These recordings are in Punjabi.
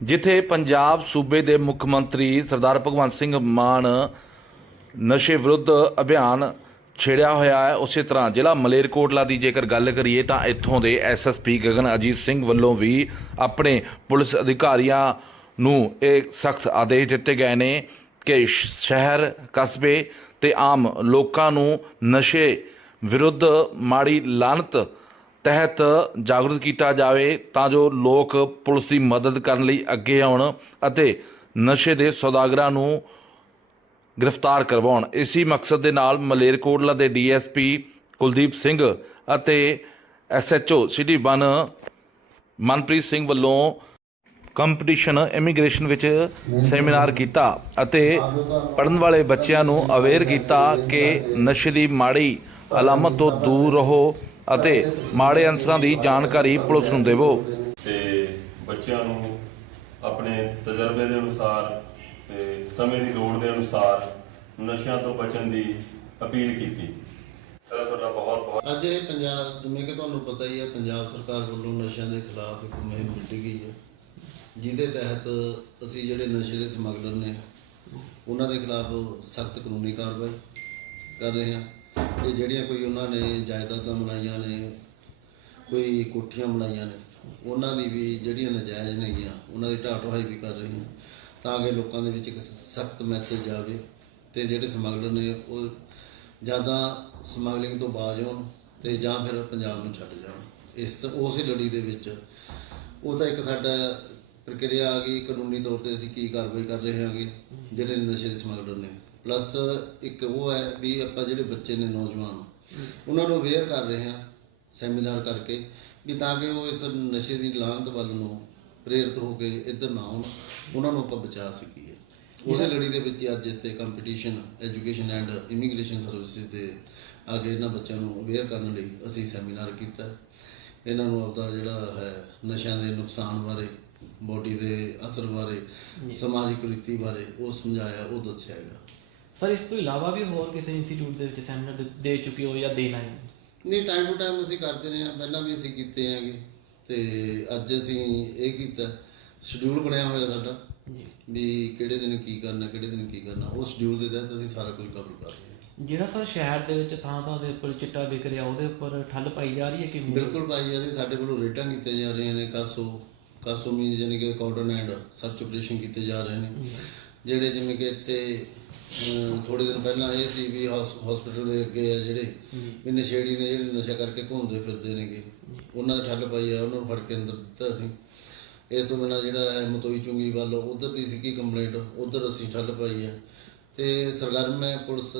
ਜਿੱਥੇ ਪੰਜਾਬ ਸੂਬੇ ਦੇ ਮੁੱਖ ਮੰਤਰੀ ਸਰਦਾਰ ਭਗਵੰਤ ਸਿੰਘ ਮਾਨ ਨਸ਼ੇ ਵਿਰੁੱਧ ਅਭਿਆਨ ਛੇੜਿਆ ਹੋਇਆ ਹੈ, ਉਸੇ ਤਰ੍ਹਾਂ ਜ਼ਿਲ੍ਹਾ ਮਲੇਰਕੋਟਲਾ ਦੀ ਜੇਕਰ ਗੱਲ ਕਰੀਏ ਤਾਂ ਇੱਥੋਂ ਦੇ ਐਸਐਸਪੀ ਗਗਨ ਅਜੀਤ ਸਿੰਘ ਵੱਲੋਂ ਵੀ ਆਪਣੇ ਪੁਲਿਸ ਅਧਿਕਾਰੀਆਂ ਨੂੰ ਇਹ ਸਖਤ ਆਦੇਸ਼ ਦਿੱਤੇ ਗਏ ਨੇ ਕਿ ਸ਼ਹਿਰ, ਕਸਬੇ ਤੇ ਆਮ ਲੋਕਾਂ ਨੂੰ ਨਸ਼ੇ ਵਿਰੁੱਧ ਮਾੜੀ ਲਾਨਤ ਤਹਿਤ ਜਾਗਰੂਕ ਕੀਤਾ ਜਾਵੇ ਤਾਂ ਜੋ ਲੋਕ ਪੁਲਿਸ ਦੀ ਮਦਦ ਕਰਨ ਲਈ ਅੱਗੇ ਆਉਣ ਅਤੇ ਨਸ਼ੇ ਦੇ ਸੌਦਾਗਰਾਂ ਨੂੰ ਗ੍ਰਿਫਤਾਰ ਕਰਵਾਉਣ। ਇਸੀ ਮਕਸਦ ਦੇ ਨਾਲ ਮਲੇਰਕੋਟਲਾ ਦੇ ਡੀਐਸਪੀ ਕੁਲਦੀਪ ਸਿੰਘ ਅਤੇ ਐਸਐਚਓ ਸਿਟੀ 1 ਮਨਪ੍ਰੀਤ ਸਿੰਘ ਵੱਲੋਂ ਕੰਪੀਟੀਸ਼ਨ ਇਮੀਗ੍ਰੇਸ਼ਨ ਵਿੱਚ ਸੈਮੀਨਾਰ ਕੀਤਾ ਅਤੇ ਪੜਨ ਵਾਲੇ ਬੱਚਿਆਂ ਨੂੰ ਅਵੇਅਰ ਕੀਤਾ ਕਿ ਨਸ਼ੇ ਦੀ ਮਾੜੀ ਅਲਾਮਤ ਤੋਂ ਦੂਰ ਰਹੋ। ਅਤੇ ਮਾੜੇ ਅਨਸਰਾਂ ਦੀ ਜਾਣਕਾਰੀ ਪੁਲਿਸ ਨੂੰ ਦੇਵੋ। ਤੇ ਬੱਚਿਆਂ ਨੂੰ ਆਪਣੇ ਤਜਰਬੇ ਦੇ ਅਨੁਸਾਰ ਤੇ ਸਮੇਂ ਦੀ ਲੋੜ ਦੇ ਅਨੁਸਾਰ ਨਸ਼ਿਆਂ ਤੋਂ ਬਚਣ ਦੀ ਅਪੀਲ ਕੀਤੀ। ਸਰ ਤੁਹਾਡਾ ਬਹੁਤ ਬਹੁਤ ਅੱਜ ਇਹ ਪੰਜਾਬ ਜਿਵੇਂ ਕਿ ਤੁਹਾਨੂੰ ਪਤਾ ਹੀ ਹੈ ਪੰਜਾਬ ਸਰਕਾਰ ਵੱਲੋਂ ਨਸ਼ਿਆਂ ਦੇ ਖਿਲਾਫ ਇੱਕ ਮੁਹਿੰਮ ਵਿੱਢੀ ਗਈ ਹੈ। ਜਿਹਦੇ ਤਹਿਤ ਅਸੀਂ ਜਿਹੜੇ ਨਸ਼ੇ ਦੇ ਸਮਗਲਰ ਨੇ ਉਹਨਾਂ ਦੇ ਖਿਲਾਫ ਸਖਤ ਕਾਨੂੰਨੀ ਕਾਰਵਾਈ ਕਰ ਰਹੇ ਹਾਂ। ਤੇ ਜਿਹੜੀਆਂ ਕੋਈ ਉਹਨਾਂ ਨੇ ਜਾਇਦਾਦਾਂ ਬਣਾਈਆਂ ਨੇ, ਕੋਈ ਕੋਠੀਆਂ ਬਣਾਈਆਂ ਨੇ, ਉਹਨਾਂ ਦੀ ਵੀ ਜਿਹੜੀਆਂ ਨਜਾਇਜ਼ ਨੇਗੀਆਂ, ਉਹਨਾਂ ਦੀ ਢਾਹ ਢੁਆਈ ਵੀ ਕਰ ਰਹੇ ਤਾਂ ਕਿ ਲੋਕਾਂ ਦੇ ਵਿੱਚ ਇੱਕ ਸਖਤ ਮੈਸੇਜ ਆਵੇ ਤੇ ਜਿਹੜੇ ਸਮਗਲਰ ਨੇ ਉਹ ਜਾਂ ਤਾਂ ਸਮਗਲਿੰਗ ਤੋਂ ਬਾਜ਼ ਹੋਣ ਤੇ ਜਾਂ ਫਿਰ ਪੰਜਾਬ ਨੂੰ ਛੱਡ ਜਾਣ। ਇਸ ਉਸੇ ਲੜੀ ਦੇ ਵਿੱਚ ਉਹ ਤਾਂ ਇੱਕ ਸਾਡਾ ਪ੍ਰਕਿਰਿਆ ਆ ਗਈ ਕਾਨੂੰਨੀ ਤੌਰ ਤੇ ਅਸੀਂ ਕੀ ਕਾਰਵਾਈ ਕਰ ਰਹੇ ਹਾਂਗੇ, ਜਿਹੜੇ ਨਸ਼ੇ ਦੇ ਸਮਗਲਰ ਨੇ। ਪਲੱਸ ਇੱਕ ਉਹ ਹੈ ਵੀ ਆਪਾਂ ਜਿਹੜੇ ਬੱਚੇ ਨੇ ਨੌਜਵਾਨ, ਉਹਨਾਂ ਨੂੰ ਅਵੇਅਰ ਕਰ ਰਹੇ ਹਾਂ ਸੈਮੀਨਾਰ ਕਰਕੇ, ਵੀ ਤਾਂ ਕਿ ਉਹ ਇਸ ਨਸ਼ੇ ਦੀ ਲਾਂਤ ਵੱਲ ਨੂੰ ਪ੍ਰੇਰਿਤ ਹੋ ਕੇ ਇੱਧਰ ਨਾ ਆਉਣ, ਉਹਨਾਂ ਨੂੰ ਆਪਾਂ ਬਚਾ ਸਕੀਏ। ਉਹਦੇ ਲੜੀ ਦੇ ਵਿੱਚ ਅੱਜ ਇੱਥੇ competition education and immigration services ਦੇ ਅੱਗੇ ਇਹਨਾਂ ਬੱਚਿਆਂ ਨੂੰ ਅਵੇਅਰ ਕਰਨ ਲਈ ਅਸੀਂ ਸੈਮੀਨਾਰ ਕੀਤਾ। ਇਹਨਾਂ ਨੂੰ ਆਪਦਾ ਜਿਹੜਾ ਹੈ ਨਸ਼ਿਆਂ ਦੇ ਨੁਕਸਾਨ ਬਾਰੇ ਬੋਡੀ ਦੇ ਅਸਰ ਬਾਰੇ, ਸਮਾਜਿਕ ਰੀਤੀ ਬਾਰੇ ਉਹ ਸਮਝਾਇਆ, ਉਹ ਦੱਸਿਆ ਗਿਆ। ਸਰ ਇਸ ਤੋਂ ਇਲਾਵਾ ਵੀ ਹੋਰ ਕਿਸੇ ਇੰਸਟੀਚਿਊਟ ਦੇ ਵਿੱਚ ਸੈਮੀਨਾਰ ਦੇ- ਚੁੱਕੇ ਹੋ ਜਾਂ ਦੇਣਾ ਹੈ ਨਹੀਂ? ਟਾਈਮ ਟੂ ਟਾਈਮ ਅਸੀਂ ਕਰਦੇ ਰਹੇ ਹਾਂ। ਪਹਿਲਾਂ ਵੀ ਅਸੀਂ ਕੀਤੇ ਹੈਗੇ। ਤੇ ਅੱਜ ਅਸੀਂ ਇਹ ਕੀਤਾ। ਸ਼ਡਿਊਲ ਬਣਿਆ ਹੋਇਆ ਸਾਡਾ। ਜੀ। ਵੀ ਕਿਹੜੇ ਦਿਨ ਕੀ ਕਰਨਾ ਕਿਹੜੇ ਦਿਨ ਕੀ ਕਰਨਾ। ਉਹ ਸ਼ਡਿਊਲ ਦੇ ਤਹਿਤ ਅਸੀਂ ਸਾਰਾ ਕੁਝ ਕਵਰ ਕਰ ਰਹੇ ਹਾਂ। ਜਿਹੜਾ ਸਰ ਸ਼ਹਿਰ ਦੇ ਵਿੱਚ ਥਾਂ ਥਾਂ ਦੇ ਉੱਪਰ ਚਿੱਟਾ ਵਿਕ ਰਿਹਾ ਉਹਦੇ ਉੱਪਰ ਠੱਲ ਪਾਈ ਜਾ ਰਹੀ ਹੈ ਕਿ ਬਿਲਕੁਲ ਭਾਈ ਯਾਰ ਇਹ ਸਾਡੇ ਵੱਲੋਂ ਰੇਟਾਂ ਕੀਤੇ ਜਾ ਰਹੀਆਂ ਨੇ। ਕਾਸੋ ਕਾਸੋ ਮੀਨਸ ਜਾਨੀ ਕਿ ਕਾਰਡਨ ਐਂਡ ਸਰਚ ਆਪਰੇਸ਼ਨ ਕੀਤੇ ਜਾ ਰਹੇ ਨੇ। ਜਿਹੜੇ ਜਿਵੇਂ ਕਿ ਇੱਥੇ ਥੋੜੇ ਦਿਨ ਪਹਿਲਾਂ ਇਹ ਸੀ ਵੀ ਹਸਪੀਟਲ ਦੇ ਅੱਗੇ ਆ ਜਿਹੜੇ ਵੀ ਨਸ਼ੇੜੀ ਨੇ ਜਿਹੜੇ ਨਸ਼ਾ ਕਰਕੇ ਘੁੰਮਦੇ ਫਿਰਦੇ ਨੇਗੇ। ਉਹਨਾਂ ਦਾ ਠੱਲ ਪਾਈ ਆ ਉਹਨਾਂ ਨੂੰ ਫੜ ਕੇ ਅੰਦਰ ਦਿੱਤਾ ਸੀ। ਇਸ ਤੋਂ ਬਿਨਾਂ ਜਿਹੜਾ ਹੈ ਮਤੋਈ ਚੁੰਗੀ ਵੱਲ ਉਧਰ ਦੀ ਸੀਗੀ ਕੰਪਲੇਂਟ ਉਧਰ ਅਸੀਂ ਠੱਲ ਪਾਈ ਹੈ ਤੇ ਸਰਗਰਮ ਹੈ ਪੁਲਿਸ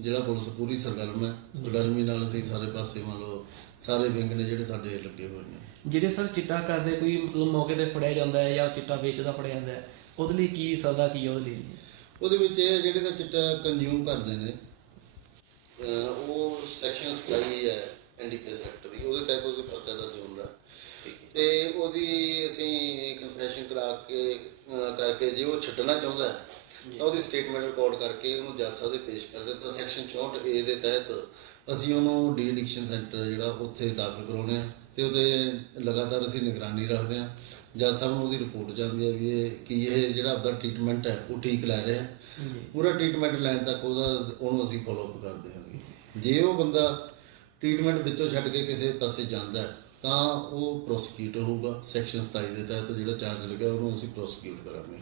ਜਿਹੜਾ ਪੁਲਿਸ ਪੂਰੀ ਸਰਗਰਮ ਹੈ। ਸਰਗਰਮੀ ਨਾਲ ਅਸੀਂ ਸਾਰੇ ਪਾਸੇ ਮੰਨ ਲਓ ਸਾਰੇ ਵਿੰਗ ਨੇ ਜਿਹੜੇ ਸਾਡੇ ਲੱਗੇ ਹੋਏ ਨੇ। ਜਿਹੜੇ ਸਰ ਚਿੱਟਾ ਕਰਦੇ ਕੋਈ ਮਤਲਬ ਮੌਕੇ ਤੇ ਫੜਿਆ ਜਾਂਦਾ ਹੈ ਜਾਂ ਚਿੱਟਾ ਵੇਚਦਾ ਫੜਿਆ ਜਾਂਦਾ ਹੈ ਉਹਦੇ ਲਈ ਕੀ ਸਜ਼ਾ ਕੀ ਉਹਦੇ ਲਈ? ਉਹਦੇ ਵਿੱਚ ਇਹ ਜਿਹੜੇ ਤਾਂ ਚਿੱਟਾ ਕੰਜ਼ਿਊਮ ਕਰਦੇ ਨੇ ਉਹ ਸੈਕਸ਼ਨ 27 ਹੈ ਐਨਡੀਪੀਐਸ ਐਕਟ ਦੀ ਉਹਦੇ ਤਹਿਤ ਉਹਦੇ ਪਰਚਾ ਦਰਜ ਹੁੰਦਾ। ਤੇ ਉਹਦੀ ਅਸੀਂ ਕਨਫੈਸ਼ਨ ਕਰਾ ਕੇ ਕਰਕੇ ਜੇ ਉਹ ਛੱਡਣਾ ਚਾਹੁੰਦਾ ਹੈ, ਤਾਂ ਉਹਦੀ ਸਟੇਟਮੈਂਟ ਰਿਕਾਰਡ ਕਰਕੇ ਉਹਨੂੰ ਜੱਜ ਸਾਹਿਬ ਦੇ ਪੇਸ਼ ਕਰ ਦਿੱਤਾ ਸੈਕਸ਼ਨ 64 ਏ ਦੇ ਤਹਿਤ ਅਸੀਂ ਉਹਨੂੰ ਡੀ ਐਡਿਕਸ਼ਨ ਸੈਂਟਰ ਜਿਹੜਾ ਉੱਥੇ ਦਾਖਲ ਕਰਾਉਂਦੇ ਆ ਤੇ ਉਹਦੇ ਲਗਾਤਾਰ ਅਸੀਂ ਨਿਗਰਾਨੀ ਰੱਖਦੇ ਆ। ਜੱਜ ਸਾਹਿਬ ਨੂੰ ਉਹਦੀ ਰਿਪੋਰਟ ਜਾਂਦੀ ਹੈ ਵੀ ਇਹ ਕੀ ਇਹ ਜਿਹੜਾ ਆਪਦਾ ਟ੍ਰੀਟਮੈਂਟ ਹੈ ਉਹ ਠੀਕ ਲੈ ਰਿਹਾ। ਹੈ ਪੂਰਾ ਟ੍ਰੀਟਮੈਂਟ ਲੈਣ ਤੱਕ ਉਹਦਾ ਉਹਨੂੰ ਅਸੀਂ ਫੋਲੋ ਅਪ ਕਰਦੇ ਹਾਂਗੇ ਜੇ ਉਹ ਬੰਦਾ ਟ੍ਰੀਟਮੈਂਟ ਵਿੱਚੋਂ ਛੱਡ ਕੇ ਕਿਸੇ ਪਾਸੇ ਜਾਂਦਾ ਹੈ, ਤਾਂ ਉਹ ਪ੍ਰੋਸੀਕਿਊਟ ਹੋਊਗਾ ਸੈਕਸ਼ਨ 27 ਦੇ ਤਹਿਤ ਜਿਹੜਾ ਚਾਰਜ ਲੱਗਿਆ ਉਹਨੂੰ ਅਸੀਂ ਪ੍ਰੋਸੀਕਿਊਟ ਕਰਾਂਗੇ।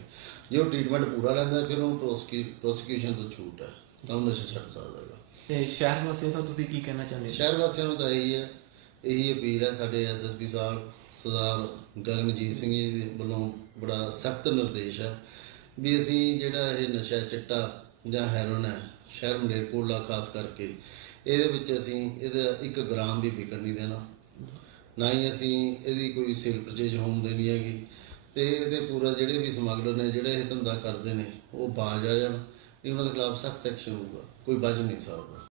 ਜੇ ਉਹ ਟ੍ਰੀਟਮੈਂਟ ਪੂਰਾ ਲੈਂਦਾ ਹੈ, ਫਿਰ ਉਹਨੂੰ ਪ੍ਰੋਸੀਕਿਊਸ਼ਨ ਤੋਂ ਛੂਟ ਹੈ। ਤਾਂ ਉਹ ਨਸ਼ਾ ਛੱਡ ਸਕਦਾ ਹੈਗਾ। ਤੇ ਸ਼ਹਿਰ ਵਾਸੀਆਂ ਤੋਂ ਤੁਸੀਂ ਕੀ ਕਹਿਣਾ ਚਾਹੁੰਦੇ ਹੋ? ਸ਼ਹਿਰ ਵਾਸੀਆਂ ਨੂੰ ਤਾਂ ਇਹੀ ਹੈ ਇਹੀ ਅਪੀਲ ਹੈ ਸਾਡੇ ਐਸਐਸਪੀ ਸਾਹਿਬ ਸਰਦਾਰ ਗਗਨਜੀਤ ਸਿੰਘ ਜੀ ਦੇ ਵੱਲੋਂ ਬੜਾ ਸਖਤ ਨਿਰਦੇਸ਼ ਹੈ ਵੀ ਅਸੀਂ ਜਿਹੜਾ ਇਹ ਨਸ਼ਾ ਚਿੱਟਾ ਜਾਂ ਹੈਰੋਨ ਹੈ ਸ਼ਹਿਰ ਮਲੇਰਕੋਟਲਾ ਖਾਸ ਕਰਕੇ ਇਹਦੇ ਵਿੱਚ ਅਸੀਂ ਇਹਦਾ 1 ਗ੍ਰਾਮ ਵੀ ਵਿਕਣ ਨਹੀਂ ਦੇਣਾ। ਨਾ ਹੀ ਅਸੀਂ ਇਹਦੀ ਕੋਈ ਸੇਲ ਪਰਚੇਜ ਹੋਣ ਦੇਣੀ ਹੈਗੀ। ਤੇ ਇਹਦੇ ਪੂਰਾ ਜਿਹੜੇ ਵੀ ਸਮਗਲਰ ਨੇ, ਜਿਹੜੇ ਇਹ ਧੰਦਾ ਕਰਦੇ ਨੇ, ਉਹ ਬਾਜ਼ ਆ ਜਾਣ। ਨਹੀਂ, ਉਹਨਾਂ ਦੇ ਖਿਲਾਫ ਸਖਤ ਐਕਸ਼ਨ ਹੋਊਗਾ। ਕੋਈ ਬਚ ਨਹੀਂ ਸਕਦਾ।